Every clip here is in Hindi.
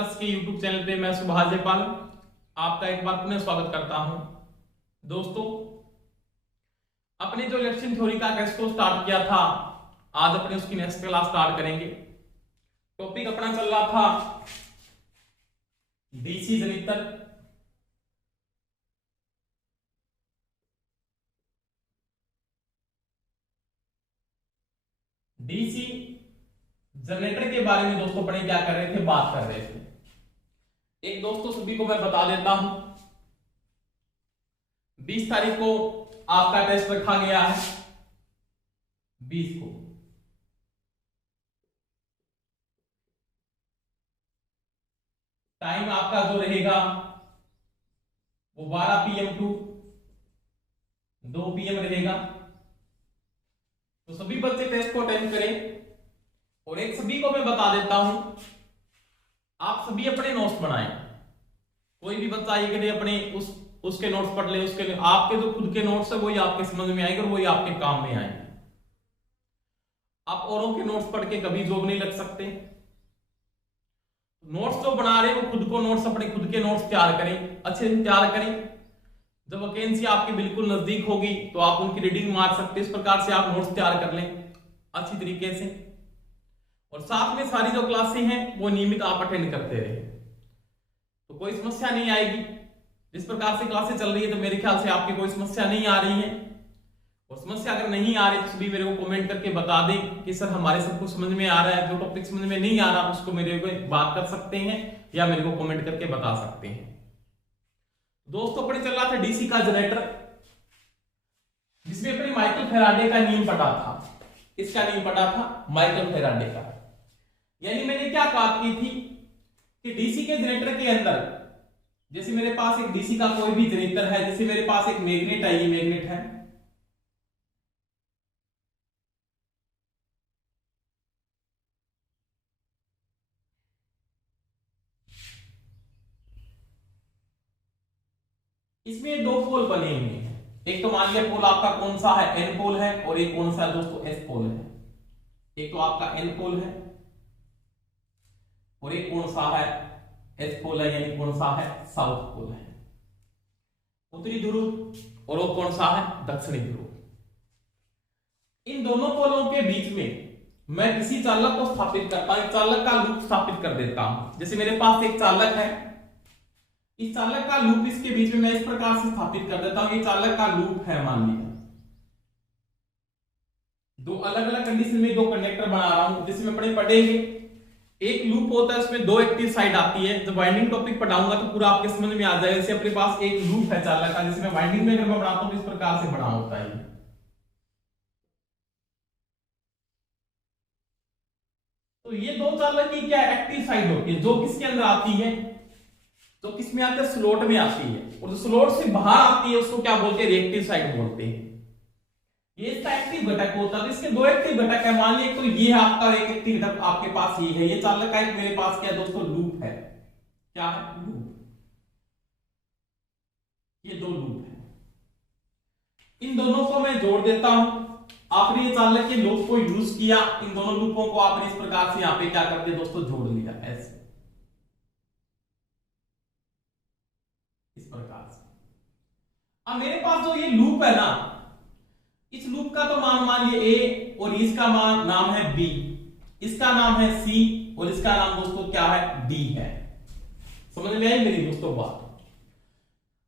क्लास के YouTube चैनल पे मैं सुभाष जयपाल आपका एक बार पुनः स्वागत करता हूं। दोस्तों, अपने जो इलेक्शन थ्योरी का टेस्ट को स्टार्ट किया था, आज अपने उसकी नेक्स्ट क्लास स्टार्ट करेंगे। टॉपिक अपना चल रहा था डीसी जनितर। डीसी जनरेटर के बारे में दोस्तों अपने क्या कर रहे थे, बात कर रहे थे। एक दोस्तों सभी को मैं बता देता हूं, 20 तारीख को आपका टेस्ट रखा गया है। 20 को टाइम आपका जो रहेगा वो 12 PM टू 2 PM रहेगा। तो सभी बच्चे टेस्ट को अटेंड करें। और एक सभी को मैं बता देता हूं, आप सभी अपने नोट्स बनाएं। कोई भी बच्चा ये करे अपने उसके नोट्स पढ़ ले, उसके आपके जो खुद के नोट्स है वही आपके समझ में आएंगे और वही आपके काम में आएंगे। आप औरों के नोट्स पढ़ के कभी जॉब नहीं लग सकते। नोट्स जो बना रहे हैं वो खुद को नोट्स, अपने खुद के नोट्स तैयार करें, अच्छे से तैयार करें। जब वैकेंसी आपके बिल्कुल नजदीक होगी तो आप उनकी रीडिंग मार सकते हैं। इस प्रकार से आप नोट्स तैयार कर लें अच्छी तरीके से। और साथ में सारी जो क्लासें हैं वो नियमित आप अटेंड करते रहे तो कोई समस्या नहीं आएगी। जिस प्रकार से क्लासें चल रही है तो मेरे ख्याल से आपकी कोई समस्या नहीं आ रही है। और समस्या अगर नहीं आ रही तो सभी मेरे को कमेंट करके बता दें कि सर हमारे सब कुछ समझ में आ रहा है। जो टॉपिक समझ में नहीं आ रहा उसको मेरे को बात कर सकते हैं या मेरे को कमेंट करके बता सकते हैं। दोस्तों, अपने चल रहा था डीसी का जनरेटर, जिसमें अपने माइकल फैराडे का नियम पढ़ा था। इसका नियम पढ़ा था माइकल फैराडे का। यानी मैंने क्या बात की थी कि डीसी के जनरेटर के अंदर, जैसे मेरे पास एक डीसी का कोई भी जनरेटर है, जैसे मेरे पास एक मैग्नेट है, ये मैग्नेट है। इसमें दो पोल बने हुए हैं। एक तो मान लिया पोल आपका कौन सा है, एन पोल है, और एक कौन सा है दोस्तों, एस पोल है। एक तो आपका एन पोल है और एक कौन सा है, एस पोल है, यानी कौन सा है, साउथ पोल है, उत्तरी ध्रुव। और वो कौन सा है, दक्षिणी ध्रुव। इन दोनों पोलों के बीच में मैं किसी चालक को स्थापित करता हूं, चालक का लूप स्थापित कर देता हूं। जैसे मेरे पास एक चालक है, इस चालक का लूप इसके बीच में मैं इस प्रकार से स्थापित कर देता हूं। ये चालक का लूप है, मान लिया। दो अलग अलग कंडीशन में दो कंडक्टर बना रहा हूं, जिसमें अपने पढ़ेंगे। एक लूप होता है, उसमें दो एक्टिव साइड आती है। जब वाइंडिंग टॉपिक पढ़ाऊंगा तो पूरा आपके समझ में आ जाएगा। जैसे अपने पास एक लूप है चालक का, जिसमें वाइंडिंग में अगर मैं बनाता हूं तो इस प्रकार से बना होता है। तो ये दो चालक की क्या एक्टिव साइड होती है, जो किसके अंदर आती है, जो किस में आती है, स्लॉट में आती है। और जो स्लॉट से बाहर आती है उसको क्या बोलते हैं, रिएक्टिव साइड बोलते हैं। ये इसका एक्टिव घटक होता है। तो इसके दो एक्टिव घटक है, मान लीजिए तो ये है आपका एक एक्टिव घटक, आपके पास ये है। ये चालक का एक मेरे पास क्या दोस्तों, लूप है। क्या है, लूप। ये दो लूप है, इन दोनों को मैं जोड़ देता हूं। आपने ये चालक के लूप को यूज किया, इन दोनों लूपों को आपने इस प्रकार से यहां पे क्या करते दोस्तों, जोड़ लिया ऐसे, इस प्रकार से। अब मेरे पास जो ये लूप है ना, इस लूप का तो मान लिया ए, और इसका नाम है बी, इसका नाम है सी, और इसका नाम दोस्तों क्या है, डी है। समझ में आई मेरी दोस्तों बात।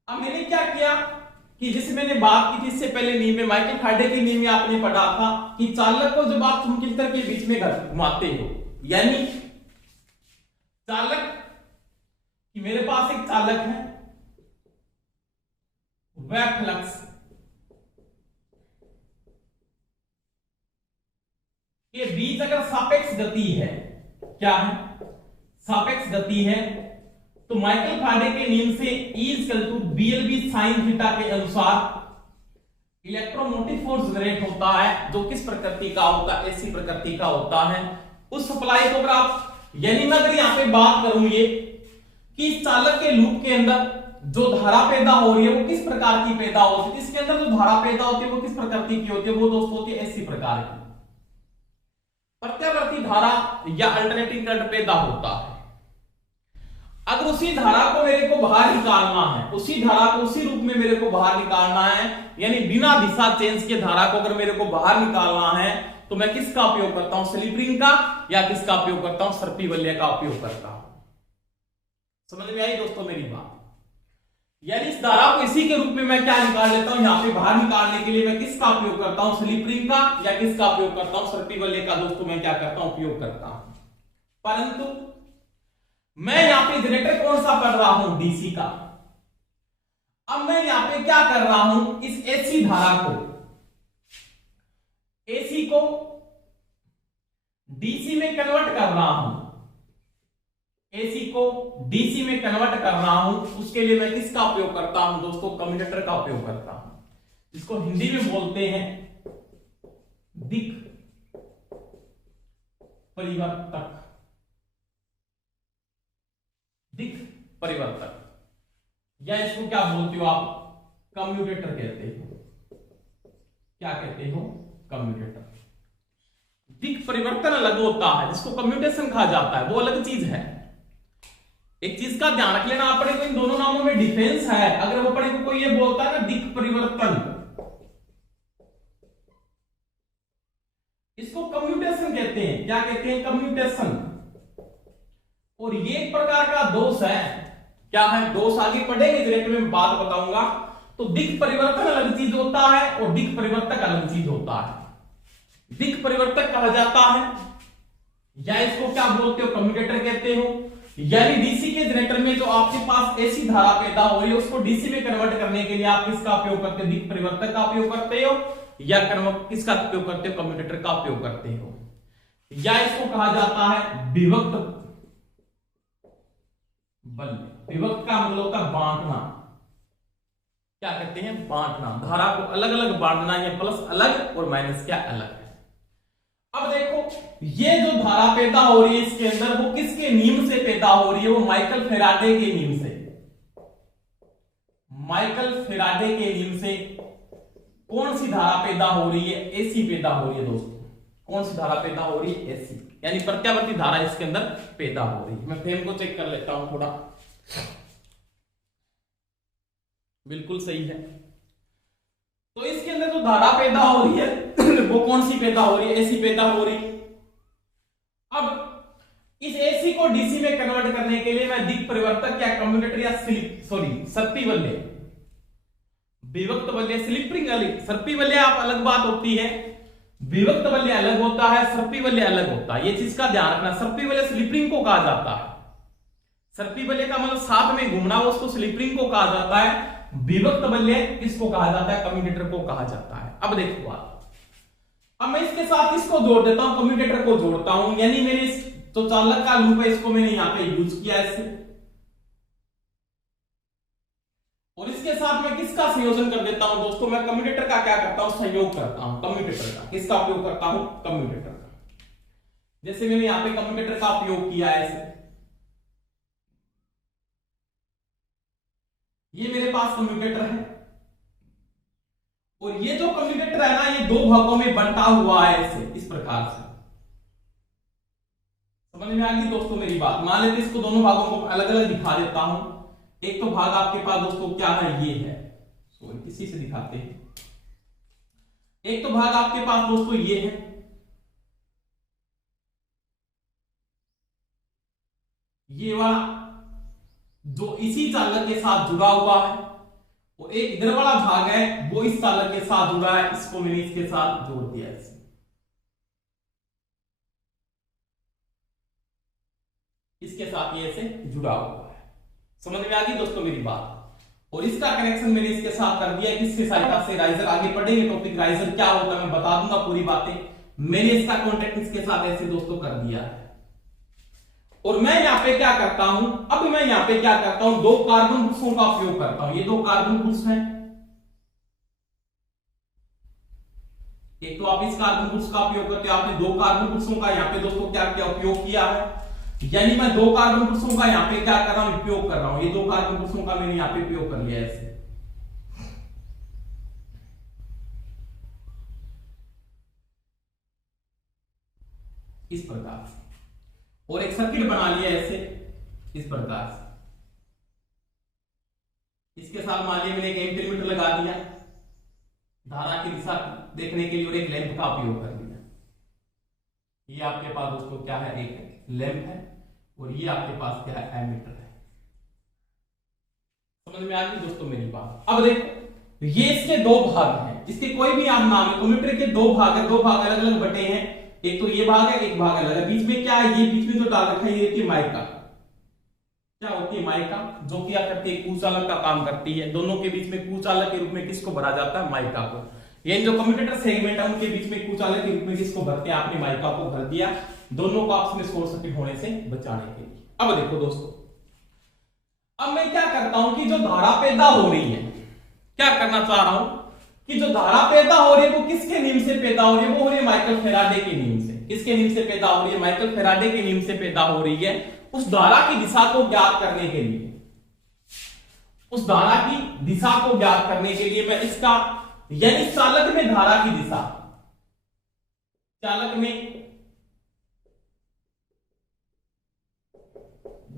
अब मैंने क्या किया कि जैसे मैंने बात की थी इससे पहले नियम में, माइकल फैराडे के नियम में आपने पढ़ा था कि चालक को जब आप चुंबकीय के बीच में घुमाते हो, यानी चालक कि मेरे पास एक चालक है, वह फ्लक्स के बीच अगर सापेक्ष गति है, क्या है, सापेक्ष गति है, तो माइकल फैराडे के नियम से E = BLB sin थीटा के अनुसार इलेक्ट्रोमोटिव फोर्स जनरेट होता है, जो किस प्रकृति का होता है, ऐसी प्रकृति का होता है। उस सप्लाई को अगर आप, यानी मैं अगर यहां पे बात करूं ये कि इस चालक के लूप के अंदर जो धारा पैदा हो रही है वो किस प्रकार की पैदा होती है, इसके अंदर जो धारा पैदा होती है वो किस प्रकृति की होती है, वो दोस्तों होती है ऐसी प्रकार की, प्रत्यावर्ती धारा या अल्टरनेटिंग करंट पैदा होता है। अगर उसी धारा को मेरे को बाहर निकालना है, उसी धारा को उसी रूप में मेरे को बाहर निकालना है, यानी बिना दिशा चेंज के धारा को अगर मेरे को बाहर निकालना है, तो मैं किसका उपयोग करता हूं, स्लिप रिंग का, या किसका उपयोग करता हूं, सर्पी वलय का उपयोग करता हूं। समझ में आई दोस्तों मेरी बात? यानी इस धारा को इसी के रूप में मैं क्या निकाल लेता हूं, यहां पे बाहर निकालने के लिए मैं किसका उपयोग करता हूं, स्लिप रिंग का, या किसका उपयोग करता हूं, सर्पी वलय का दोस्तों मैं क्या करता हूं, उपयोग करता हूं। परंतु मैं यहां पे जनरेटर कौन सा कर रहा हूं, डीसी का। अब मैं यहां पे क्या कर रहा हूं, इस एसी धारा को, एसी को डीसी में कन्वर्ट कर रहा हूं, एसी को डीसी में कन्वर्ट कर रहा हूं, उसके लिए मैं किसका उपयोग करता हूं दोस्तों, कम्यूटेटर का उपयोग करता हूं, जिसको हिंदी में बोलते हैं दिक् परिवर्तक, दिक् परिवर्तक, या इसको क्या बोलते हो आप, कम्यूटेटर कहते हो। क्या कहते हो, कम्यूटेटर। दिक् परिवर्तन अलग होता है, जिसको कम्यूटेशन कहा जाता है, वो अलग चीज है। एक चीज का ध्यान रख लेना, अपने को इन दोनों नामों में डिफरेंस है। अगर वो अपने को कोई ये बोलता है ना दिक् परिवर्तन, इसको कम्यूटेशन कहते हैं। क्या कहते हैं, कम्यूटेशन। और ये एक प्रकार का दोष है। क्या है दोष, आगे पढ़ेंगे डायरेक्ट में बात बताऊंगा। तो दिक् परिवर्तन अलग चीज होता है और दिक् परिवर्तक अलग चीज होता है। दिक् परिवर्तक कहा जाता है, या इसको क्या बोलते हो, कम्यूटेटर कहते हो। यानी डीसी के जनरेटर में जो आपके पास एसी धारा पैदा हो रही है, उसको डीसी में कन्वर्ट करने के लिए आप किसका उपयोग करते हो, दिक् परिवर्तक का उपयोग करते हो, या किसका उपयोग करते हो, कम्यूटेटर का उपयोग करते हो। या इसको कहा जाता है विभक्त बल। विभक्त का मतलब होता है बांटना। क्या कहते हैं, बांटना। धारा को अलग अलग बांटना, या प्लस अलग और माइनस क्या अलग है। अब देखो ये जो धारा पैदा हो रही है इसके अंदर, वो किसके नियम से पैदा हो रही है, वो माइकल फेराडे के नियम से। माइकल फेराडे के नियम से कौन सी धारा पैदा हो रही है, एसी पैदा हो रही है दोस्तों। कौन सी धारा पैदा हो रही है, एसी, यानी प्रत्यावर्ती धारा इसके अंदर पैदा हो रही है। मैं फ्रेम को चेक कर लेता हूं थोड़ा, बिल्कुल सही है। तो इसके अंदर जो धारा पैदा हो रही है वो कौन सी पैदा हो रही है, एसी पैदा हो रही। अब इस एसी को डीसी में कन्वर्ट करने के लिए मैं दिक् परिवर्तक या कम्यूटेटर या सर्पी वलय, विभक्त वलय, स्लिप रिंग अलग, सर्पी वलय आप अलग बात होती है, विभक्त वलय अलग होता है, सर्पी वलय अलग होता है। ये चीज का ध्यान रखना। सर्पी वलय स्लिप रिंग को कहा जाता है। सर्पी वलय का मतलब साथ में घूमना, उसको स्लिप रिंग को कहा जाता है। विभक्त वलय किसको कहा जाता है, कम्यूटेटर को कहा जाता है। अब देखो आप, अब मैं इसके साथ किसको जोड़ देता हूं, कम्यूटेटर को जोड़ता हूं। यानी मैंने इस जो चालक का लूप है इसको मैंने यहां पे यूज किया ऐसे, और इसके साथ मैं किसका संयोजन कर देता हूं दोस्तों, मैं कम्यूटेटर का क्या करता हूं, संयोग करता हूं। कम्यूटेटर का किसका उपयोग करता हूं, कम्यूटेटर का। जैसे मैंने यहां पे कम्यूटेटर का उपयोग किया है ऐसे, ये मेरे पास कम्यूटेटर है, और ये जो कम्यूटेटर है ना, ये दो भागों में बंटा हुआ है ऐसे, इस प्रकार से। समझ में आ गई दोस्तों मेरी बात? मान लेते इसको दोनों भागों को अलग अलग दिखा देता हूं। एक तो भाग आपके पास दोस्तों क्या है, ये है, सॉरी इसी से दिखाते हैं। एक तो भाग आपके पास दोस्तों ये है, ये वाला जो इसी चालक के साथ जुड़ा हुआ है, वो एक इधर वाला भाग है वो इस चालक के साथ जुड़ा है, इसको मैंने इसके साथ जोड़ दिया ऐसे। इसके साथ ये ऐसे जुड़ा हुआ है। समझ में आ गई दोस्तों मेरी बात? और इसका कनेक्शन मैंने इसके साथ कर दिया, किसकी सहायता से, राइजर। आगे पढ़ेंगे टॉपिक राइजर क्या होता है, मैं बता दूंगा पूरी बातें। मैंने इसका कॉन्टेक्ट इसके साथ ऐसे दोस्तों कर दिया है। और मैं यहां पे क्या करता हूं, अब मैं यहां पे क्या करता हूं, दो कार्बन गुच्छों का उपयोग करता हूं। ये दो कार्बन गुच्छ हैं, एक तो आप इस कार्बन गुच्छ का उपयोग करते हो, आपने दो कार्बन गुच्छों का यहां पे दोस्तों क्या किया, उपयोग किया है। यानी मैं दो कार्बन गुच्छों का यहां पे क्या कर रहा हूं, उपयोग कर रहा हूं। ये दो कार्बन गुच्छों का मैंने यहां पे उपयोग कर लिया ऐसे, इस प्रकार से, और एक सर्किट बना लिया ऐसे, इस प्रकार से। इसके साथ मान लिया मैंने एक एम्पीमीटर लगा दिया धारा की दिशा देखने के लिए और एक लैंप का उपयोग कर दिया। ये आपके पास दोस्तों क्या है, एक लैंप है और ये आपके पास क्या है, एमीटर है। समझ में आ गई दोस्तों मेरी बात। अब देखो ये इसके दो भाग हैं, इसके कोई भी आप नाम है, एमीटर के दो भाग है, दो भाग अलग अलग बटे हैं, एक तो ये भाग है एक भाग अलग है। बीच में क्या है, ये बीच में जो डाल रखा है ये होती है माइका। क्या होती है, माइका, जो कि क्या करती है, कुचालक का काम करती है। दोनों के बीच में कुचालक के रूप में किसको भरा जाता है, माइका को। ये जो कम्यूटेटर सेगमेंट है उनके बीच में कुचालक के रूप में किसको भरते हैं, आपने माइका को भर दिया, दोनों को आपस में शॉर्ट सर्किट होने से बचाने के लिए। अब देखो दोस्तों, अब मैं क्या करता हूं कि जो धारा पैदा हो रही है, क्या करना चाह रहा हूं कि जो धारा पैदा हो रही है वो किसके नियम से पैदा हो रही है, वो हो रही है माइकल फैराडे के नियम से। किसके नियम से पैदा हो रही है, माइकल फैराडे के नियम से पैदा हो रही है। उस धारा की दिशा को ज्ञात करने के लिए, उस धारा की दिशा को ज्ञात करने के लिए मैं इसका, यानी चालक में धारा की दिशा, चालक में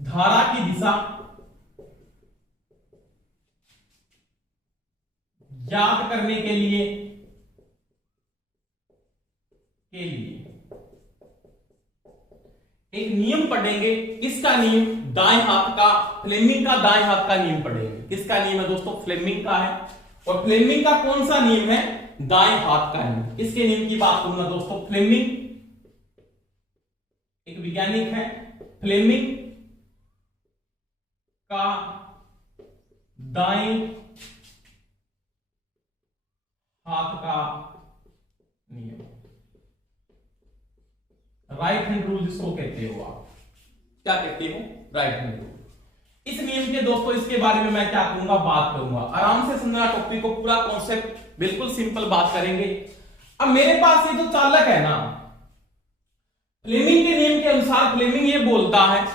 धारा की दिशा ज्ञात करने के लिए एक नियम पढ़ेंगे। इसका नियम दाएं हाथ का, फ्लेमिंग का दाएं हाथ का नियम पढ़ेंगे। किसका नियम है दोस्तों, फ्लेमिंग का है। और फ्लेमिंग का कौन सा नियम है, दाएं हाथ का नियम। इसके नियम की बात करूंगा दोस्तों, फ्लेमिंग एक वैज्ञानिक है, फ्लेमिंग का दाएं हाथ का नियम, राइट हैंड रूल जिसको कहते हो आप, क्या कहते हो, राइट हैंड रूल। इस नियम के दोस्तों, इसके बारे में मैं क्या करूंगा, बात करूंगा। आराम से समझना टॉपिक को, पूरा कॉन्सेप्ट बिल्कुल सिंपल बात करेंगे। अब मेरे पास ये जो चालक है ना, फ्लेमिंग के नियम के अनुसार फ्लेमिंग ये बोलता है,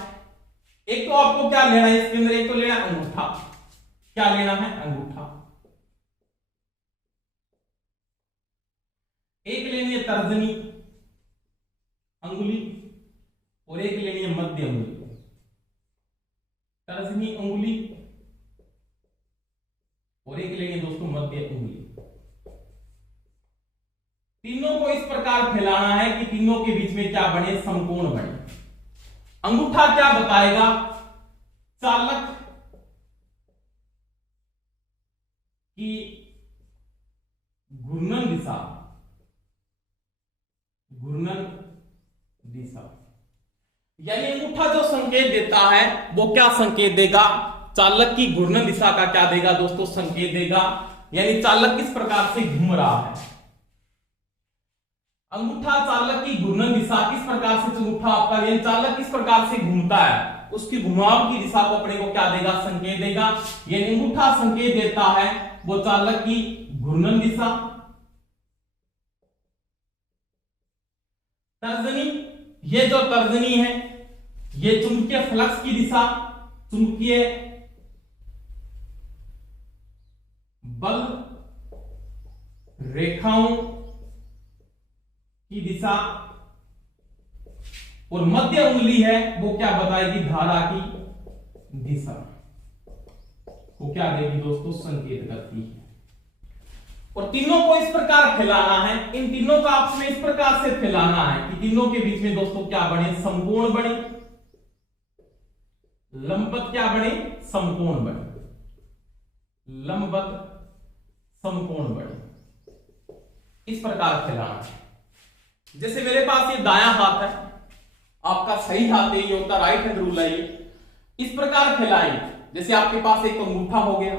एक तो आपको क्या लेना है इसके अंदर, एक तो लेना अंगूठा। क्या लेना है, अंगूठा। एक लेनी है तर्जनी अंगुली और एक लेनी है मध्य अंगुली। तर्जनी अंगुली और एक लेनी है दोस्तों मध्य अंगुली। तीनों को इस प्रकार फैलाना है कि तीनों के बीच में क्या बने, समकोण बने। अंगूठा क्या बताएगा, चालक की घूर्णन दिशा, घूर्णन दिशा, यानी अंगूठा जो संकेत देता है वो क्या संकेत देगा, चालक की घूर्णन दिशा का क्या देगा दोस्तों, संकेत देगा। यानी चालक किस प्रकार से घूम रहा है, अंगूठा चालक की घूर्णन दिशा किस प्रकार से, अंगूठा आपका यानी चालक किस प्रकार से घूमता है, उसकी घुमाव की दिशा को अपने को क्या देगा, संकेत देगा। यानी अंगूठा संकेत देता है वो चालक की घूर्णन दिशा। तर्जनी, ये जो तर्जनी है ये चुंबकीय फ्लक्स की दिशा, चुंबकीय बल रेखाओं की दिशा, और मध्य उंगली है वो क्या बताएगी, धारा की दिशा वो क्या देगी दोस्तों, संकेत करती है। और तीनों को इस प्रकार फैलाना है, इन तीनों का आपस में इस प्रकार से फैलाना है कि तीनों के बीच में दोस्तों क्या बने, समकोण बने, लंबवत क्या बने, समकोण बने, लंबवत समकोण बने, इस प्रकार फैलाना है। जैसे मेरे पास ये दायां हाथ है, आपका सही हाथ ये होता, राइट हैंड रूल है ये, इस प्रकार फैलाएं। जैसे आपके पास एक अंगूठा हो गया,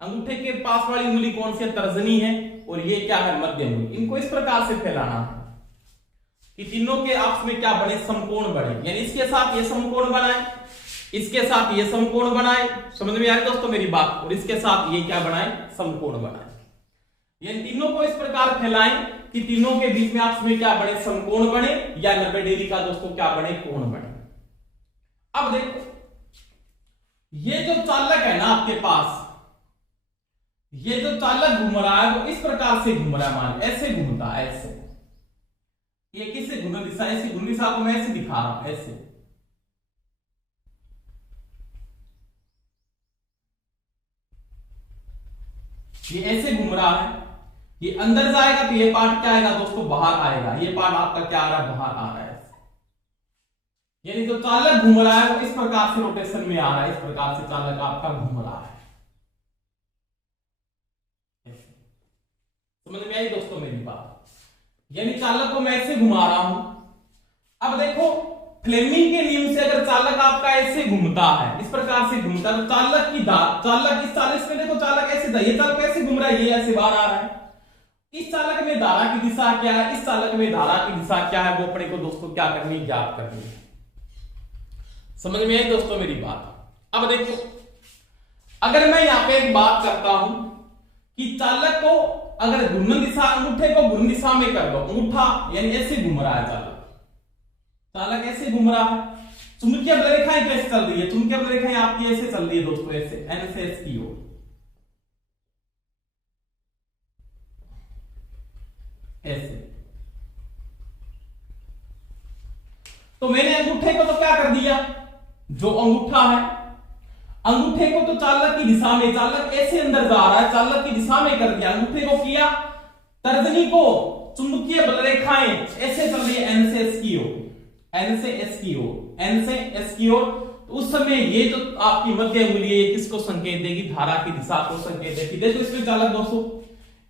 अंगूठे के पास वाली उंगली कौन सी है, तर्जनी है, और ये क्या है, मध्य उंगली। इनको इस प्रकार से फैलाना है कि तीनों के आपस में क्या बने, समकोण बने। यानी इसके साथ ये समकोण बनाए, इसके साथ ये समकोण बनाए, समझ में आ रही दोस्तों मेरी बात, और इसके साथ ये क्या बनाए, समकोण बनाए। यानी तीनों को इस प्रकार फैलाएं कि तीनों के बीच में आपस में क्या बने, समकोण बने, या 90 डिग्री का दोस्तों क्या बने, कोण बने। अब देखो ये जो चालक है ना आपके पास, ये जो चालक घूम रहा है वो इस प्रकार से घूम रहा है, मान ऐसे घूमता है, ऐसे। ये किससे घूर्णन दिशा, ऐसी घूर्णन दिशा को मैं ऐसे दिखा रहा हूं, ऐसे। ये ऐसे घूम रहा है, ये अंदर जाएगा तो ये पार्ट क्या आएगा दोस्तों, बाहर आएगा। ये पार्ट आपका क्या आ रहा है, बाहर आ रहा है। यानी जो चालक घूम रहा है वो इस प्रकार से रोटेशन में आ रहा है, इस प्रकार से चालक आपका घूम रहा है। समझ में आई दोस्तों मेरी बात? यानी चालक को मैं ऐसे घुमा रहा हूं। अब देखो फ्लेमिंग के नियम से अगर चालक आपका ऐसे घूमता है, इस प्रकार से घूमता है, तो चालक की चालक इस चालक में देखो, चालक ऐसे था, ये चालक ऐसे घूम रहा है, ये ऐसे बाहर आ रहा है। इस चालक में धारा की दिशा क्या है, इस चालक में धारा की दिशा क्या है, वो अपने को दोस्तों क्या करनी है, ज्ञात करनी है। समझ में आई दोस्तों मेरी बात? अब देखो अगर मैं यहां पे एक बात करता हूं कि चालक को अगर घूर्णन दिशा, अंगूठे को घूर्णन दिशा में कर दो, अंगूठा यानी ऐसे घूम रहा है चालक ऐसे घूम रहा है। चुंबकीय बलरेखाएं कैसे चल रही है, चुंबकीय बलरेखाएं आपकी ऐसे चल रही है दोस्तों, ऐसे एन से एस की ओर, ऐसे। तो मैंने अंगूठे को तो क्या कर दिया, जो अंगूठा है, अंगूठे को तो चालक की दिशा में, चालक ऐसे अंदर जा रहा है, चालक की दिशा में कर दिया। अंगूठे को किया, तर्जनी को चुंबकीय बलरेखाएं ऐसे चल रही है एन से एस की ओर, एन से एस की ओर, एन से एस की ओर। तो उस समय ये जो आपकी मध्य अंगुली है, किसको संकेत देगी, धारा की दिशा को संकेत देगी। देखो इसमें चालक दोस्तों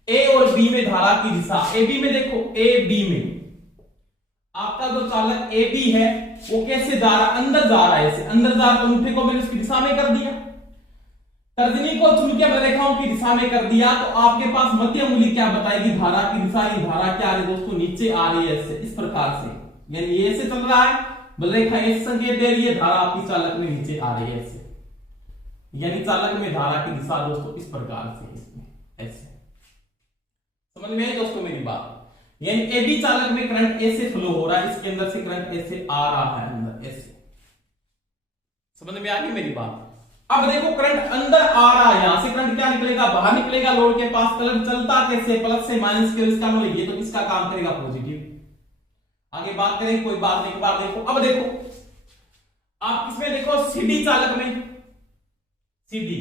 ए और बी में धारा की दिशा, ए बी में देखो, ए बी में आपका जो चालक ए बी है वो कैसे जा रहा है, अंदर जा रहा है, ऐसे अंदर जा रहा है। अंगूठे को मैंने उसकी दिशा में कर दिया, तर्जनी को चुंबकीय बलरेखाओं की दिशा में कर दिया, तो आपके पास मध्य अंगुली क्या बताएगी, धारा की दिशा। ये धारा क्या आ रही है दोस्तों, नीचे आ रही है ऐसे, इस प्रकार से। यानी ये ऐसे चल रहा है, बलरेखा ऐसे संकेत दे रही है, धारा आपकी चालक में नीचे आ रही है ऐसे। यानी चालक में धारा की दिशा दोस्तों इस प्रकार से, इसमें ऐसे। समझ में आई दोस्तों मेरी बात? यानी ए बी चालक में करंट ऐसे फ्लो हो रहा है, इसके अंदर से करंट ऐसे आ रहा है अंदर, ऐसे। समझ में आ गई मेरी बात? अब देखो करंट अंदर आ रहा है, यहां से करंट क्या निकलेगा, बाहर निकलेगा लोड के पास। करंट चलता कैसे, प्लस से माइनस के, इसका मतलब ये तो किसका काम करेगा, पॉजिटिव। आगे बात करें, कोई बात नहीं, बात देखो। अब देखो आप इसमें देखो सीडी चालक में, सीडी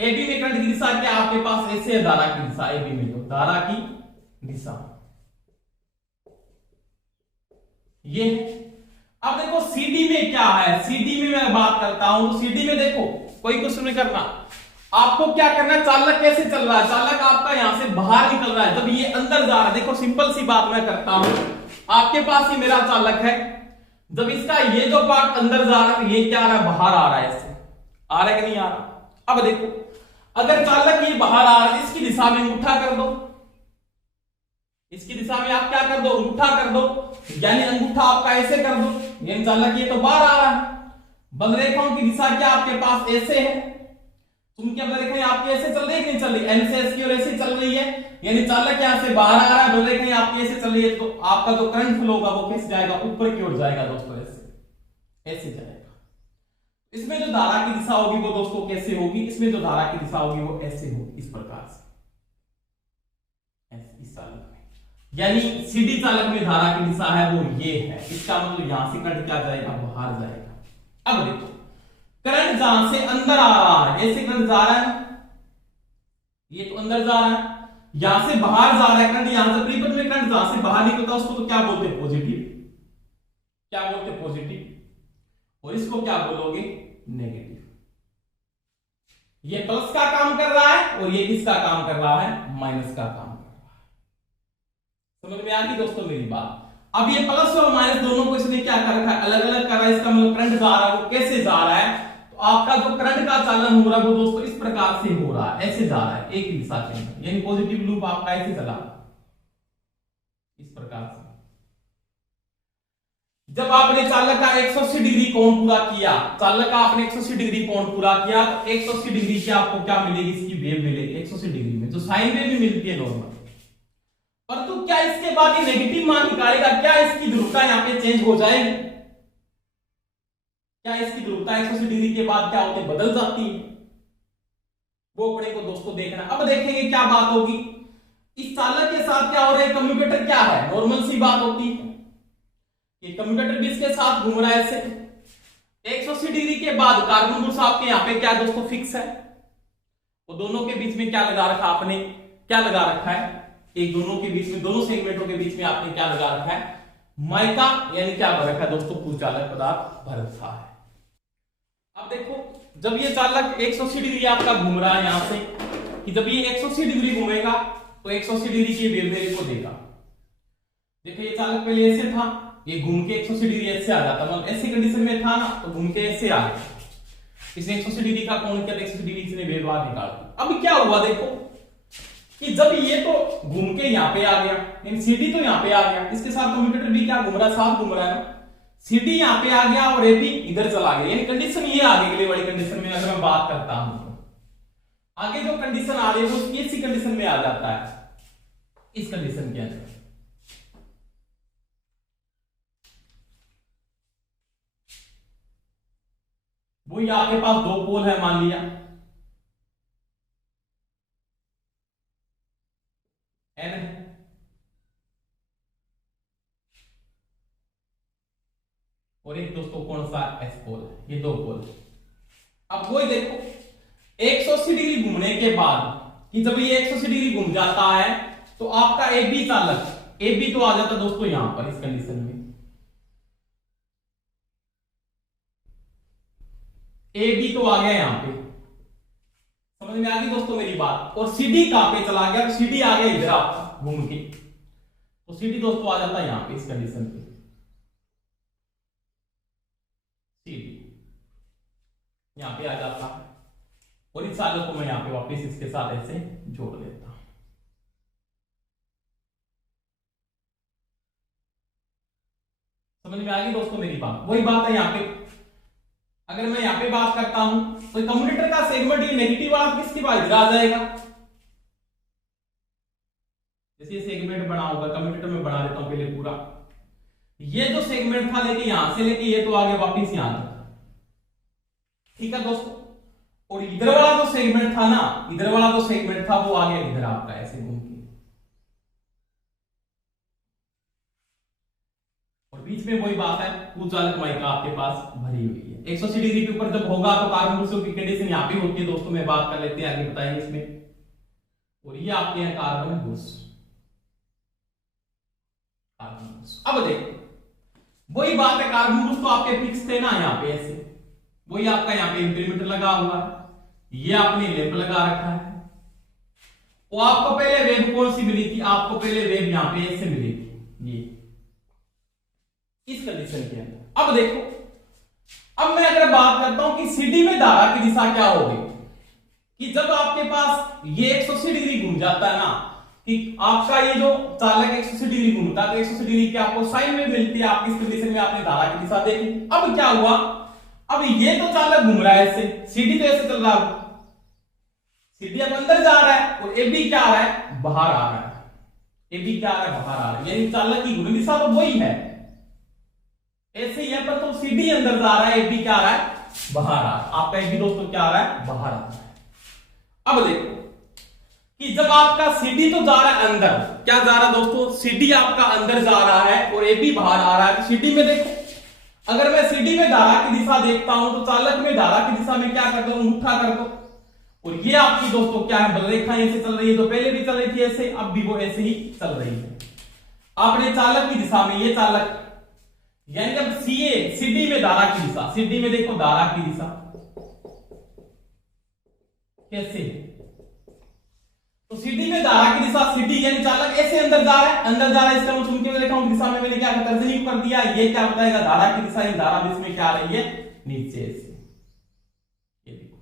एबी में करंट की दिशा क्या आपके पास, ऐसे है धारा की दिशा, एबी में तो धारा की दिशा ये। अब देखो सीडी में क्या है, सीडी में मैं बात करता हूं तो सीडी में देखो कोई क्वेश्चन में करना, आपको क्या करना है, चालक कैसे चल रहा है, चालक आपका यहां से बाहर निकल रहा है, जब ये अंदर जा रहा है। देखो सिंपल सी बात मैं करता हूं, आपके पास ये मेरा चालक है, जब इसका ये जो पार्ट अंदर जा रहा है, ये क्या आ रहा है, बाहर आ रहा है, ऐसे आ रहा है कि नहीं आ रहा। अब देखो अगर चालक ये बाहर आ रहा है, इसकी दिशा में अंगूठा कर दो, इसकी दिशा में आप क्या कर दो, अंगूठा कर दो, यानी अंगूठा आपका ऐसे कर दो, यानी चालक ये तो बाहर आ रहा है। बलरेखाओं की दिशा क्या आपके पास ऐसे है, चुंबकीय बलरेखाएं आपकी ऐसे चल रही है कि नहीं चल रही, एन से एस की ओर ऐसे चल रही है, यानी चालक यहां से बाहर आ रहा है, बलरेखाएं आपकी ऐसे चल रही है, तो आपका जो करंट फ्लो होगा वो कैसे जाएगा, ऊपर की ओर जाएगा दोस्तों, ऐसे जाएगा। इसमें जो धारा की दिशा होगी वो दोस्तों कैसे होगी, इसमें जो धारा की दिशा होगी वो ऐसे होगी, इस प्रकार से, ऐसे इस चालक में। यानी सीडी चालक में धारा की दिशा है वो ये है, इसका मतलब यहां से करंट क्या जाएगा, बाहर जाएगा। अब देखो करंट जहां से अंदर आ रहा है, ऐसे करंट जा रहा है, ये तो अंदर जा रहा है, यहां से बाहर जा रहा है करंट, यहां से परिपथ में करंट जहां से बाहर निकलता है उसको तो क्या बोलते हैं, पॉजिटिव। क्या बोलते हैं, पॉजिटिव। और इसको क्या बोलोगे, नेगेटिव। ये प्लस का काम कर रहा है और ये किसका काम कर रहा है, माइनस का काम कर रहा है। समझ में आ गई दोस्तों मेरी बात? अब ये प्लस और माइनस दोनों को इसने क्या कर रखा है, अलग अलग कर रहा है। इसका मतलब करंट जा रहा है वो कैसे जा रहा है, तो आपका जो करंट का चालन हो रहा है वो दोस्तों इस प्रकार से हो रहा है, ऐसे जा रहा है, एक ही दिशा के अंदर, यानी पॉजिटिव लूप आपका ऐसे चला इस प्रकार से। जब आपने चालक का 180 डिग्री कोण पूरा किया, चालक का आपने 180 डिग्री कोण पूरा किया, तो 180 डिग्री की आपको क्या मिलेगी, इसकी वेव मिलेगी 180 डिग्री में, जो साइन वेव भी मिलती है नॉर्मल। परंतु क्या इसके बाद ये नेगेटिव मान निकालेगा, क्या इसकी ध्रुवता यहाँ पे चेंज हो जाएगी, क्या इसकी ध्रुवता 180 डिग्री के बाद क्या होती है, बदल जाती है, वो अपने को दोस्तों देखना। अब देखेंगे क्या बात होगी, इस चालक के साथ क्या हो रहा है, कम्यूटेटर क्या है, नॉर्मल सी बात होती है, ये कम्यूटेटर भी इसके साथ घूम रहा है ऐसे। 180 डिग्री के बाद कार्बन गुड्स आपके यहाँ पे क्या दोस्तों फिक्स है, तो दोनों के बीच में क्या लगा रखा आपने, क्या लगा रखा है, एक दोनों के बीच में, दोनों सेगमेंटों के बीच में आपने क्या लगा रखा है, माइका यानी क्या भर रखा है दोस्तों, कुचालक पदार्थ भर रखा है। अब देखो जब ये चालक 180 डिग्री आपका घूम रहा है यहां से, कि जब ये 180 डिग्री घूमेगा तो 180 डिग्री की वेव मेरे को देगा। देखो ये चालक पहले ऐसे था, ये घूम के 180 डिग्री ऐसे आ जाता, मतलब ऐसी कंडीशन में था ना, तो घूम के ऐसे आ गया, इसने 180 डिग्री का कोण किया, 180 डिग्री इसने वेव बाहर निकाल दी। अब क्या हुआ देखो कि जब ये तो घूम के यहाँ पे आ गया, यानी सीडी तो यहाँ पे आ गया, इसके साथ कम्यूटेटर भी क्या घूम रहा है, साथ घूम रहा है, सीडी यहाँ पे आ गया और एबी इधर चला गया, यानी कंडीशन ये आगे के लिए वाली कंडीशन में अगर मैं बात करता हूं तो आगे जो कंडीशन आ रही है वो इसी कंडीशन में आ जाता है, इस कंडीशन के अंदर। वो आपके पास दो पोल है मान लिया, एन है, और एक दोस्तों कौन सा एस पोल है, ये दो पोल। अब वही देखो 180 डिग्री घूमने के बाद कि जब ये 180 डिग्री घूम जाता है तो आपका ए बी चालक, ए बी तो आ जाता दोस्तों यहां पर इस कंडीशन में, ए बी तो आ गया यहां पे, समझ में आ गई दोस्तों मेरी बात। और सीडी कहां पे चला गया, सीडी आ गया इधर आपका घूम के, तो सीडी दोस्तों आ जाता है यहां पे इस कंडीशन पे, सीडी यहां पे आ जाता है, और इस चालक को मैं यहां पे वापस इसके साथ ऐसे जोड़ देता हूं। समझ में आ गई दोस्तों मेरी बात। वही बात है यहां पे, अगर मैं यहां पे बात करता हूं तो कम्यूटेटर का सेगमेंट ये नेगेटिव वाला किसके पास इधर आ जाएगा, जैसे ये सेगमेंट बना होगा, कम्यूटेटर में बना देता हूं पहले पूरा, ये जो सेगमेंट था लेके यहां से लेके ये तो आगे वापिस यहां तक, ठीक है दोस्तों। और इधर वाला जो सेगमेंट था ना, इधर वाला जो सेगमेंट था वो आ गया इधर आपका ऐसे घूम के, और बीच में वही बात है कुचालक माइका आपके पास भरी हुई है। 180 डिग्री के ऊपर जब होगा तो कार्बन बुल्सों की कंडीशन यहां पे होती है दोस्तों, में बात कर लेते हैं, आगे बताएंगे इसमें। और ये आपके हैं कार्बन बुल्स, कार्बन बुल्स। अब देखो वही बात है, कार्बन बुल्स तो आपके फिक्स थे ना यहाँ पे ऐसे, वही आपका यहाँ पे इंटरमीटर लगा हुआ है, ये आपने लैंप लगा रखा है। वो आपको पहले वेव कौन सी मिली थी, आपको पहले वेव यहां पे ऐसे मिली थी, ये इस कंडीशन के अंदर। अब देखो, अब मैं अगर बात करता हूं कि सीडी में धारा की दिशा क्या होगी, कि जब आपके पास ये 180 डिग्री घूम जाता है ना, कि आपका ये जो चालक 180 डिग्री घूमता है तो 180 डिग्री की आपको साइन वेव मिलती है, आपकी इस कंडीशन में आपने धारा की दिशा देखी। अब क्या हुआ, अब ये तो चालक घूम रहा है ऐसे, सीडी तो ऐसे चल रहा है, सीडी अब अंदर जा रहा है, और एबी क्या आ रहा है, बाहर आ रहा है, एबी क्या आ रहा है, बाहर आ रहा है, यानी चालक की घूर्णी दिशा तो वही है, ऐसे ही है, पर तो सीडी अंदर जा रहा है, एबी क्या आ रहा है, बाहर आ रहा है, आपका एबी दोस्तों क्या आ रहा है, बाहर आ रहा है। अब देखो कि जब आपका सीडी तो जा रहा है अंदर, क्या जा रहा है दोस्तों, सीडी आपका अंदर जा रहा है और एबी बाहर आ रहा है। सीडी में देखो, अगर मैं सीडी में धारा की दिशा देखता हूं तो चालक में धारा की दिशा में क्या कर दो, अंगूठा कर दो, और ये आपकी दोस्तों क्या है, बलरेखा ऐसे चल रही है, तो पहले भी चल रही थी ऐसे, अब भी वो ऐसे ही चल रही है। आपने चालक की दिशा में, ये चालक यानी जब सीए सीडी में धारा की दिशा, सीडी में देखो धारा की दिशा कैसे, तो सीडी में धारा की दिशा, सीडी यानी चालक ऐसे अंदर जा रहा है, अंदर जा रहा है, इसका मैं चुन के लिखा हूं दिशा में, मैंने क्या तर्जनी कर दिया, ये क्या बताएगा, धारा की दिशा, इन धारा बीच में क्या आ रही है, नीचे से, ये देखो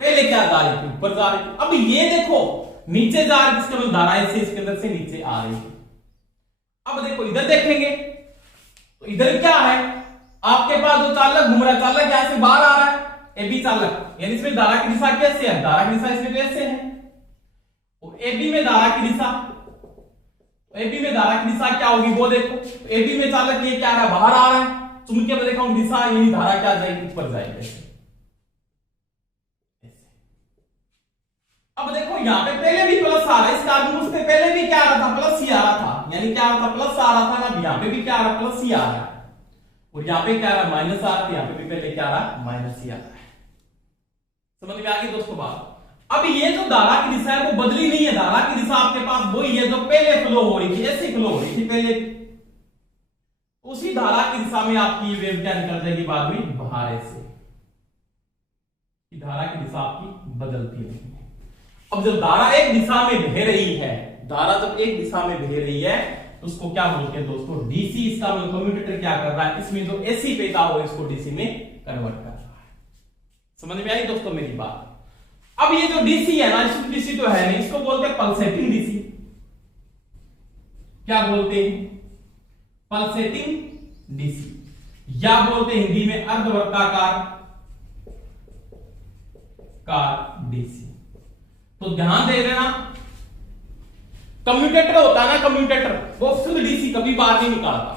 पहले क्या जा रही थी, ऊपर जा रही थी, अब ये देखो नीचे जा रही है, इसका मतलब धारा ऐसे इसके अंदर से नीचे आ रही है। अब देखो इधर देखेंगे तो इधर क्या है, आपके पास जो चालक घूम रहा है, चालक यहां से बाहर आ रहा है, एबी चालक, यानी इसमें धारा की दिशा कैसे है, धारा की दिशा इसमें कैसे है, और एबी में धारा की दिशा, एबी में धारा की दिशा क्या होगी वो देखो, एबी में चालक ये क्या आ रहा है, बाहर आ रहा है, चुन के मैं देखा हूं दिशा, यानी धारा क्या जाएगी, ऊपर जाएगी ऐसे। अब देखो यहां पे पहले भी प्लस आ रहा है, इस कार्बन से पहले भी क्या आ रहा था, प्लस ही आ रहा था, यानी क्या आ रहा था, प्लस आ रहा था ना, यहां पे भी क्या आ रहा है, प्लस ही आ रहा है, और यहां पे क्या आ रहा है, माइनस आ रहा है, यहां पे भी पहले क्या आ रहा है, माइनस ही आ रहा है। समझ में आ गई दोस्तों बात। अब ये जो धारा की दिशा है वो बदली नहीं है, धारा की दिशा आपके पास वही है जो पहले फ्लो हो रही थी, ऐसी फ्लो हो रही थी पहले, उसी धारा की दिशा में आपकी ये वेव क्या निकल जाएगी बाद में बाहर ऐसे, धारा की दिशा आपकी बदलती नहीं है। अब जब धारा एक दिशा में बह रही है, धारा जब एक दिशा में बह रही है तो उसको क्या बोलते हैं दोस्तों, डीसी। इसका मतलब कम्यूटेटर क्या कर रहा है, इसमें जो एसी पैदा हो इसको डीसी में कन्वर्ट कर रहा है। समझ में आई दोस्तों मेरी बात। अब ये जो डीसी है ना, इस डीसी तो है नहीं, इसको बोलते हैं पल्सेटिंग डीसी। क्या बोलते हैं, पल्सेटिंग डीसी, या बोलते हैं हिंदी में अर्धवृत्ताकार डीसी। तो ध्यान दे देना, कम्यूटेटर होता है ना, कम्यूटेटर वो शुद्ध डीसी कभी बाहर नहीं निकालता,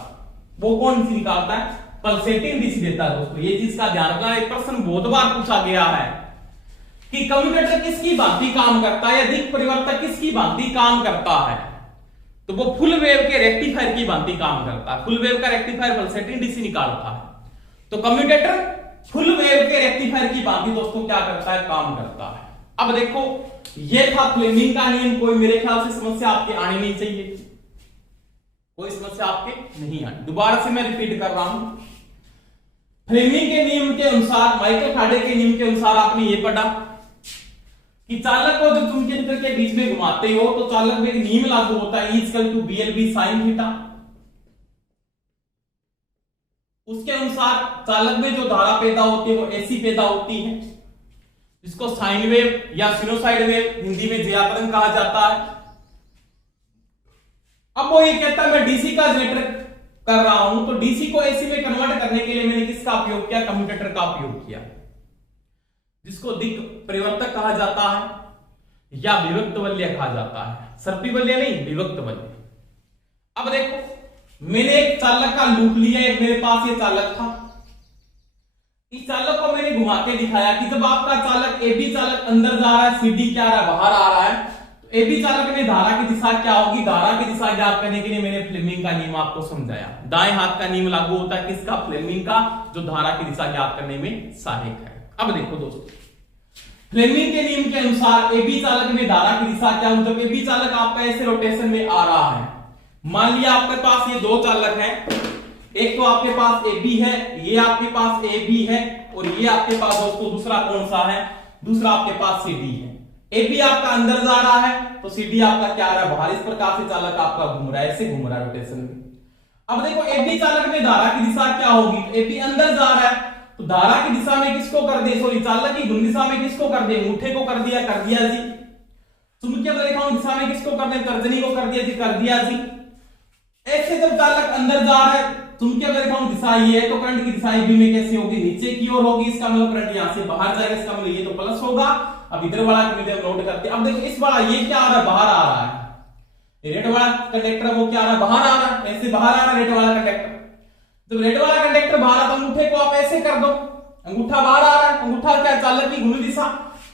वो कौन सी निकालता है, पल्सेटिंग डीसी देता है दोस्तों। ये चीज का ध्यान रखना, एक प्रश्न बहुत बार पूछा गया है कि कम्यूटेटर किसकी भांति काम करता है, या दिक् परिवर्तक किसकी भांति काम करता है, तो वो फुल वेव के रेक्टिफायर की भांति काम करता है। फुल वेव का रेक्टिफायर पल्सेटिंग डीसी निकालता है, तो कम्यूटेटर फुल वेव के रेक्टिफायर की भांति दोस्तों क्या करता है, काम करता है। अब देखो ये था फ्लेमिंग का नियम, कोई मेरे ख्याल से समस्या आपके आने नहीं चाहिए, कोई समस्या आपके नहीं आनी। दोबारा से मैं रिपीट कर रहा हूं, फ्लेमिंग के नियम के अनुसार, माइकल फैराडे के नियम के अनुसार आपने ये पढ़ा कि चालक को जब चुंबकीय क्षेत्र के बीच में घुमाते हो तो चालक में नियम लागू होता है, E = BLB sin थीटा। उसके अनुसार चालक में जो धारा पैदा होती है वो ऐसी पैदा होती है, जिसको साइन वेव या सिनोसाइड वेव हिंदी में ज्या तरंग कहा जाता है। अब वो ये कहता है मैं डीसी का जनरेटर कर रहा हूं, तो डीसी को एसी में कन्वर्ट करने के लिए मैंने किसका उपयोग किया, कम्यूटेटर का उपयोग किया, जिसको दिक् परिवर्तक कहा जाता है या विभक्त वलय कहा जाता है, सर्पी वलय नहीं, विभक्त वलय। अब देखो मैंने एक चालक का लूप लिया, एक मेरे पास ये चालक था, इस चालक को मैंने घुमा के दिखाया कि जब आपका चालक एबी चालक अंदर जा रहा है, सीडी क्या रहा है, बाहर आ रहा है, तो एबी चालक में धारा की दिशा क्या होगी, धारा की दिशा ज्ञात करने के लिए मैंने फ्लेमिंग का नियम आपको समझाया। दाएं हाथ का नियम लागू होता है किसका, फ्लेमिंग का, जो धारा की दिशा ज्ञात करने में सहायक है। अब देखो दोस्तों, फ्लेमिंग के नियम के अनुसार एबी चालक में धारा की दिशा क्या, जब एबी चालक आपका ऐसे रोटेशन में आ रहा है, मान लिया आपके पास ये दो चालक हैं, एक तो आपके पास AB है, ये आपके पास AB है, और ये आपके पास दोस्तों दूसरा कौन सा है, दूसरा आपके पास CD है। AB आपका अंदर जा रहा है तो CD आपका क्या आ रहा है, बाहर। इस प्रकार से चालक आपका घूम रहा है, ऐसे घूम रहा है रोटेशन में। अब देखो AB चालक में धारा की दिशा क्या होगी, तो AB अंदर जा रहा है तो धारा की दिशा में किसको कर दे, सॉरी चालक की घूर्णन दिशा में किसको कर दे, अंगूठे को कर दिया जी। चुंबकीय रेखाओं दिशा में किसको कर दे, तर्जनी को कर दिया जी। ऐसे जब चालक अंदर जा रहा है, चुंबकीय रेखाओं की दिशा ये है, तो करंट की दिशा B में कैसे होगी, नीचे की ओर होगी। इसका मतलब करंट यहां से बाहर जाएगा, इसका मतलब ये तो प्लस होगा। अब इधर वाला नोट करते हैं। अब देखो इस वाला ये क्या आ रहा है, बाहर आ रहा है, रेड वाला कंडक्टर वो क्या आ रहा है, बाहर आ रहा है, ऐसे बाहर आ रहा है रेड वाला कंडक्टर। जब रेड वाला कंडक्टर बाहर आता है, अंगूठे को आप ऐसे कर दो, अंगूठा बाहर आ रहा है, अंगूठा क्या, चालक की घूर्णन दिशा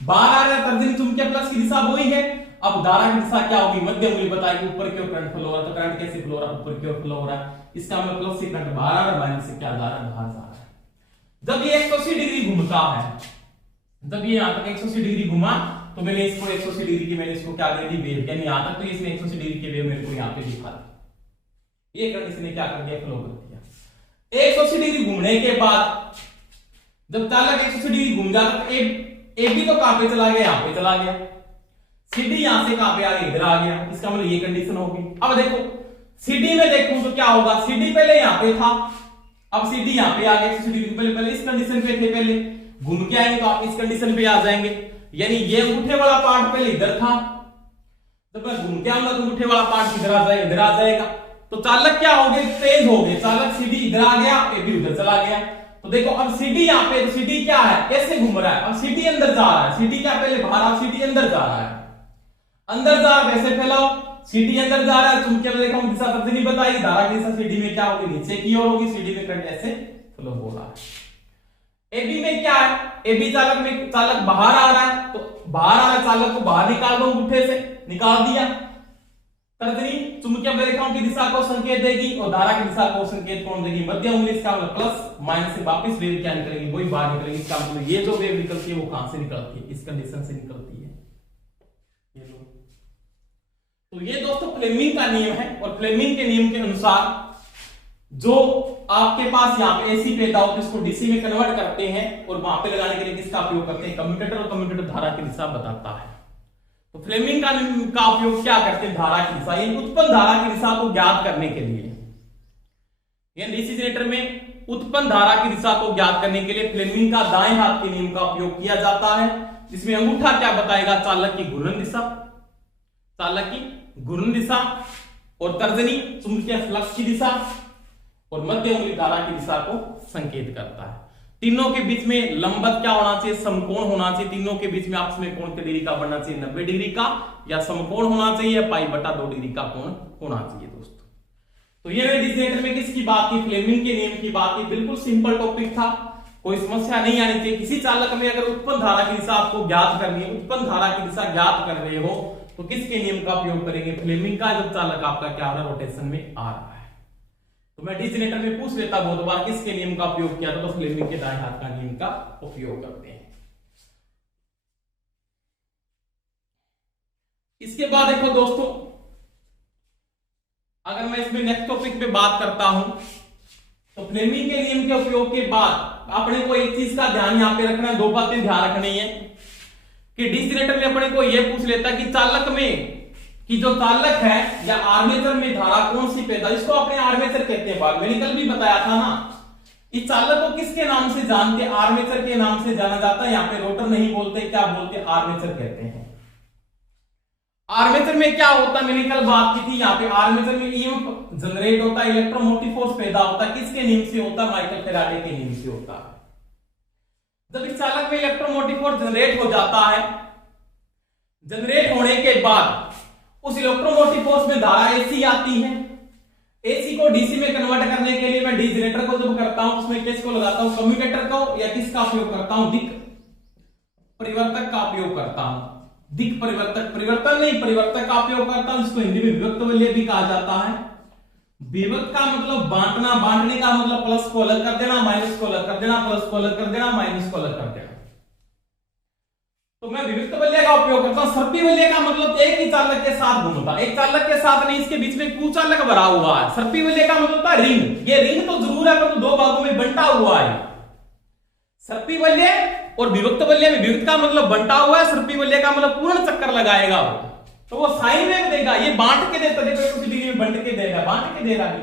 बाहर आ रहा है, तर्जनी चुंबकीय प्लस की दिशा वही है। अब धारा की दिशा क्या होगी, मध्य मूल्य बताएगी, ऊपर की ओर करंट फ्लो हो रहा है, तो करंट कैसे फ्लो हो रहा है, ऊपर की ओर फ्लो हो रहा है। इसका मतलब प्लस से करंट बाहर आ रहा है, माइनस से क्या जा रहा है, बाहर जा रहा है। जब ये 180 डिग्री घूमता है, जब ये यहां तक 180 डिग्री घुमा, तो मैंने इसको 180 डिग्री की मैंने इसको क्या दे दी, वेव, यानी यहां तक तो इसने 180 डिग्री की वेव मेरे को यहां पे दिखा दी। ये करंट इसने क्या कर दिया, फ्लो कर दिया। 180 डिग्री घूमने के बाद जब चालक 180 डिग्री घूम जाता तो AB तो कहां पे चला गया, यहां पे चला गया। CD यहां से कहां पे आ गया, इधर आ गया। इसका मतलब ये कंडीशन होगी। अब देखो CD में देखूं तो क्या होगा, CD पहले यहां पे था, अब CD यहां पे आ गया 180 डिग्री, पहले इस कंडीशन पे थे, पहले घूम के आएंगे तो आप इस कंडीशन पे आ जाएंगे, यानी ये अंगूठे वाला पार्ट पहले इधर था, जब मैं घूम के आऊंगा तो अंगूठे वाला पार्ट इधर आ जाएगा, इधर आ जाएगा। तो चालक क्या हो गए, चेंज हो गए, चालक CD इधर आ गया, AB उधर चला गया। तो देखो अब CD यहां पे, तो CD क्या है, कैसे घूम रहा है, अब CD अंदर जा रहा है, CD क्या पहले बाहर, अब CD अंदर जा रहा है, अंदर जा रहा है, वैसे फैलाओ, CD अंदर जा रहा है, चुंबकीय रेखाओं की दिशा तर्जनी बताई, धारा की दिशा CD में क्या होगी, नीचे की ओर होगी, CD में करंट ऐसे फ्लो हो रहा है। AB में क्या है, AB चालक में चालक बाहर आ रहा है, तो बाहर आ रहा चालक को बाहर निकाल दो, अंगूठे से निकाल दिया, तर्जनी चुंबकीय रेखाओं की दिशा को संकेत देगी और धारा की दिशा को संकेत कौन देगी, मध्य उंगली। इसका मतलब प्लस माइनस से वापस वेव क्या निकलेगी, वही बाहर निकलेगी। इसका मतलब ये जो वेव निकलती है वो कहां से निकलती है, इस कंडीशन से निकलती है। ये लो। तो ये दोस्तों फ्लेमिंग का नियम है, और फ्लेमिंग के नियम के अनुसार जो आपके पास यहाँ पे एसी पैदा होती है उसको डीसी में कन्वर्ट करते हैं, और वहां पे लगाने के लिए किसका उपयोग करते हैं, कम्यूटेटर, और कम्यूटेटर धारा की दिशा बताता है। तो फ्लेमिंग का उपयोग क्या करते हैं, धारा की दिशा, यानी उत्पन्न धारा की दिशा को ज्ञात करने के लिए। डीसी जनरेटर में उत्पन्न धारा की दिशा को ज्ञात करने के लिए फ्लेमिंग का दाएं हाथ के नियम का उपयोग किया जाता है, जिसमें अंगूठा क्या बताएगा, चालक की घूर्णन दिशा, चालक की घूर्णन दिशा, और तर्जनी चुंबकीय फ्लक्स की दिशा, और मध्य उंगली धारा की दिशा को संकेत करता है। तीनों के बीच में लंबवत क्या होना चाहिए, समकोण होना चाहिए। तीनों के बीच में आपस में कोण कितने डिग्री का बनना चाहिए, 90 डिग्री का, या समकोण होना चाहिए, या π/2 डिग्री का कोण होना चाहिए दोस्तों। तो ये डीसी जनरेटर में किसकी बात की, फ्लेमिंग के नियम की बात की। बिल्कुल सिंपल टॉपिक था, कोई समस्या नहीं आनी चाहिए। किसी चालक में अगर उत्पन्न धारा की दिशा आपको ज्ञात करनी है, उत्पन्न धारा की दिशा ज्ञात कर रहे हो, तो किसके नियम का उपयोग करेंगे, फ्लेमिंग का, जब चालक आपका क्या हो रहा है, रोटेशन में आ रहा है। तो मैं डीसी जनरेटर में पूछ लेता बहुत बार किसके नियम का उपयोग किया, तो फ्लेमिंग के दाएं हाथ का नियम का उपयोग करते हैं। इसके बाद देखो दोस्तों, अगर मैं इसमें नेक्स्ट टॉपिक पे बात करता हूं, तो फ्लेमिंग के नियम के उपयोग के बाद अपने को एक चीज का ध्यान यहां पे रखना है, दो बातें ध्यान रखनी है कि डीसी जनरेटर में अपने को यह पूछ लेता है कि चालक में कि जो चालक है या आर्मेचर में धारा कौन सी पैदा, इसको अपने आर्मेचर कहते हैं। बाद मैंने कल भी बताया था ना, इस चालक को किसके नाम से जानते हैं, आर्मेचर के नाम से जाना जाता है। यहाँ पे रोटर नहीं बोलते, क्या बोलते, आर्मेचर कहते हैं। आर्मेचर में क्या होता है, मैंने कल बात की थी, यहाँ पे आर्मेचर में ईएमएफ जनरेट होता है, इलेक्ट्रोमोटिव फोर्स पैदा होता है। किसके नियम से होता है, माइकल फैराडे के नियम से होता है। जब इस चालक में इलेक्ट्रोमोटिव फोर्स जनरेट हो जाता है, जनरेट होने के बाद उस इलेक्ट्रोमोटिव फोर्स में धारा एसी आती है। एसी को डीसी में कन्वर्ट करने के लिए मैं डीसी जनरेटर को जब करता हूं, उसमें किसको लगाता हूं, कम्यूटेटर को, या किसका उपयोग करता हूं, दिक् परिवर्तक का उपयोग करता हूं। दिक् परिवर्तक, परिवर्तन नहीं, परिवर्तक का उपयोग करता हूं, जिसको हिंदी में विभक्त वलय भी कहा जाता है। विभक्त का मतलब बांटना, बांटने का मतलब प्लस को अलग कर देना, माइनस को अलग कर देना, प्लस को अलग कर देना, माइनस को अलग कर देना। तो मैं विभक्त वलय का उपयोग करता हूं। सर्पी वलय का मतलब एक ही चालक के साथ घूमता, एक चालक के साथ नहीं, इसके बीच में कुचालक भरा हुआ है। सर्पी वलय का मतलब होता है रिंग। ये रिंग तो जरूर है, पर दो भागों में बंटा हुआ है। सर्पी वलय और विभक्त वलय में विभक्त का मतलब बंटा हुआ है, सर्पी वलय का मतलब पूर्ण चक्कर लगाएगा वो, तो वो साइन वेव देगा। ये बांट के देता, देखो कुछ डिग्री में बांट के देगा, बांट के दे रहा है।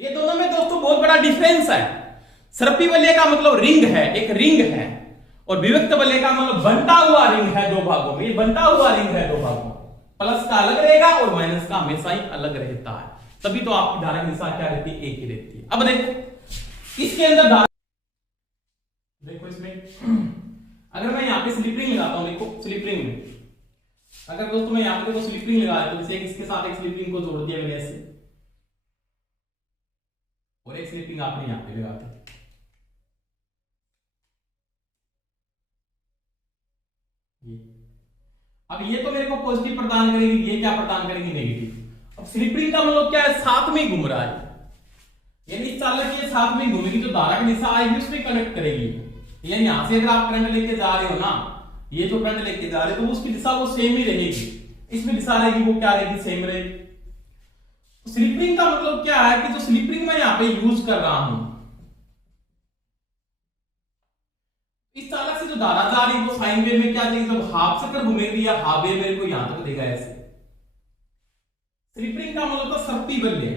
ये दोनों में दोस्तों बहुत बड़ा डिफरेंस है। सर्पी वलय का मतलब रिंग है, एक रिंग है, और विभक्त वलय का मतलब बंटा हुआ रिंग है दो भागों में। ये बंटा हुआ रिंग है दो भागों में, प्लस का अलग रहेगा और माइनस का हमेशा ही अलग रहता है। तभी तो आपकी धारा की दिशा क्या रहती है, एक ही रहती है। अब देखो इसके अंदर धारा, देखो इसमें अगर मैं यहाँ पे स्लिप रिंग लगाता हूं, देखो स्लिप रिंग में अगर दोस्तों मैं यहाँ पे देखो स्लिप रिंग लगा, तो इसके साथ एक स्लिप रिंग को जोड़ दिया मैंने ऐसे, और एक स्लिप रिंग आपने यहाँ पे लगाते। अब ये तो मेरे को पॉजिटिव प्रदान करेगी, ये क्या प्रदान करेगी, नेगेटिव। अब स्लिप रिंग का मतलब क्या है, साथ में घूम रहा है, यानी इस चालक ये साथ में घूमेगी, तो धारा की दिशा आएगी उसमें कनेक्ट करेगी। यानी यहां से अगर आप करंट लेके जा रहे हो ना, ये जो करंट लेके जा रहे हो, तो उसकी दिशा वो सेम ही रहेगी। इसमें दिशा रहेगी वो क्या रहेगी, सेम रहेगी। स्लिप रिंग का मतलब क्या है कि जो स्लिप रिंग मैं यहाँ पे यूज कर रहा हूं, इस चालक से जो धारा जा रही है वो साइन वेव में क्या देगी, जब हाफ चक्कर घूमेगी या हाफ वेव मेरे को यहां तक देगा ऐसे। स्लिप रिंग का मतलब तो सर्पी वलय,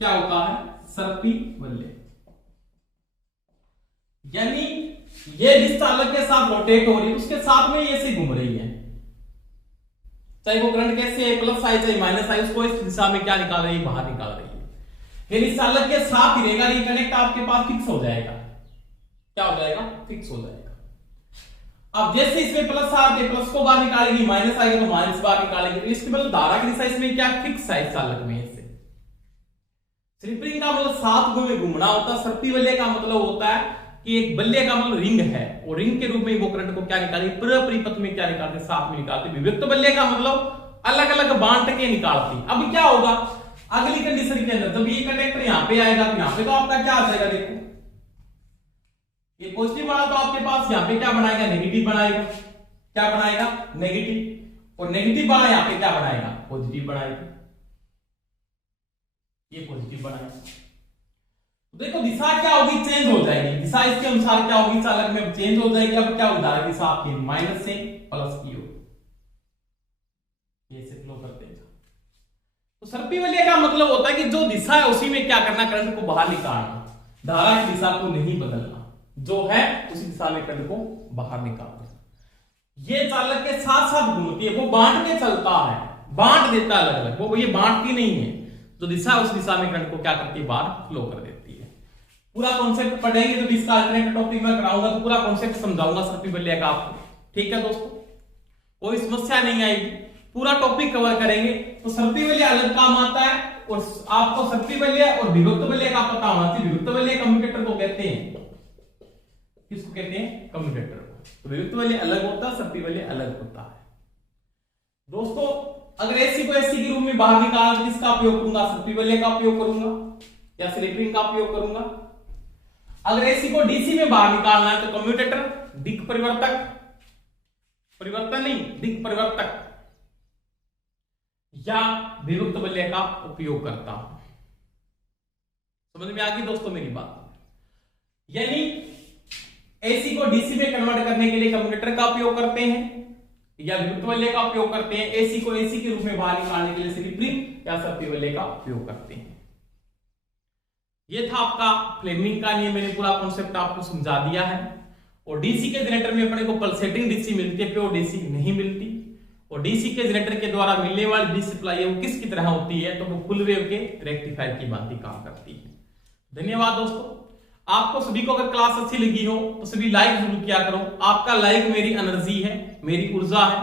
क्या होता है, सर्पी वलय। यानी ये जिस चालक के साथ रोटेट हो रही है उसके साथ में ये से घूम रही है, चाहे वो करंट कैसे प्लस आई चाहे माइनस आई, उसको इस दिशा में क्या निकाल रही है, बाहर निकाल रही है। यानी चालक के साथ ही रहेगा, ये कनेक्ट आपके पास फिक्स हो जाएगा। क्या हो जाएगा, फिक्स हो जाएगा। अब जैसे इसमें प्लस आते, प्लस को बाहर निकालेगी, माइनस आएगा तो माइनस बाहर निकालेगी, तो इसके मतलब धारा की दिशा इसमें क्या फिक्स है इस चालक में। ऐसे स्लिप रिंग का मतलब साथ में घूमना होता है। सर्पी वलय का मतलब होता है कि एक वलय का मतलब रिंग है, और रिंग के रूप में वो करंट को क्या निकालेगी, परिपथ में क्या निकालते, साथ में निकालते। विभक्त वलय का मतलब अलग अलग बांट के निकालती। अब क्या होगा अगली कंडीशन के अंदर, जब ये कंडक्टर यहाँ पे आएगा तो यहाँ पे तो आपका क्या आ जाएगा, देखो ये पॉजिटिव वाला तो आपके पास यहाँ पे क्या बनाएगा, नेगेटिव बनाएगा। क्या बनाएगा, नेगेटिव, और नेगेटिव बाण यहाँ पे क्या बनाएगा, पॉजिटिव बनाएगा, ये पॉजिटिव बनाएगा। देखो दिशा क्या होगी, चेंज हो जाएगी, दिशा इसके अनुसार क्या होगी, चालक में चेंज हो जाएगी। अब क्या होता है, दिशा आपकी माइनस से प्लस की ओर ऐसे फ्लो करते हैं। तो सर्पी वलय का मतलब होता है कि जो दिशा है उसी में क्या करना, करंट को बाहर निकालना, धारा की दिशा को नहीं बदलना, जो है उसी दिशा में करंट को बाहर निकालना। ये चालक के साथ साथ घूमती है, वो बांट के चलता है, बांट देता है अलग अलग, वो ये बांटती नहीं है, जो दिशा है उस दिशा में करंट को क्या करती है, बाहर फ्लो कर देती है। पूरा कॉन्सेप्ट पढ़ेंगे तो इसका अल्टरनेट टॉपिक में कराऊंगा, तो पूरा कॉन्सेप्ट समझाऊंगा सर्पी वलय का आपको, ठीक है दोस्तों, कोई समस्या नहीं आएगी, पूरा टॉपिक कवर करेंगे। तो सर्पी वलय अलग काम आता है, और आपको सर्पी वलय और विभक्त वलय का पता होना चाहिए। विभक्त वलय कम्युटेटर को कहते हैं, किसको कहते हैं, कम्युटेटर को। तो विभक्त वलय अलग होता है, सर्पी वलय अलग होता है। दोस्तों अगर एसी को एसी के रूप में बाहर निकालना, तो किसका उपयोग करूंगा, सर्पी वलय का उपयोग करूंगा या स्लिप रिंग का उपयोग करूंगा। अगर एसी को डीसी में बाहर निकालना है तो कम्युटेटर, दिक् परिवर्तक, परिवर्तन नहीं दिक् परिवर्तक या विभक्त वलय का उपयोग करता हूं। समझ में आ गई दोस्तों मेरी बात। यानी एसी को डीसी में कन्वर्ट करने के लिए कम्युटेटर का उपयोग करते हैं या विभक्त वलय का उपयोग करते हैं। एसी को एसी के रूप में बाहर निकालने के लिए स्लिप रिंग या सर्पी वलय का उपयोग करते हैं। ये था आपका फ्लेमिंग का नियम, मैंने पूरा कॉन्सेप्ट आपको समझा दिया है। और डीसी के जनरेटर में अपने को पल्सेटिंग डीसी मिलती है, प्योर डीसी नहीं मिलती। और डीसी के जनरेटर के द्वारा मिलने वाली डीसी सप्लाई है वो किसकी तरह होती है, तो वो फुल वेव के रेक्टिफायर की भांति काम करती है। धन्यवाद दोस्तों। आपको सभी को अगर क्लास अच्छी लगी हो तो सभी लाइक जरूर किया करो, आपका लाइक मेरी एनर्जी है, मेरी ऊर्जा है।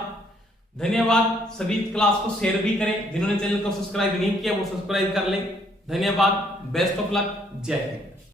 धन्यवाद। सभी क्लास को शेयर भी करें, जिन्होंने चैनल को सब्सक्राइब नहीं किया वो सब्सक्राइब कर लें। धन्यवाद। Best of luck. जय हिंद।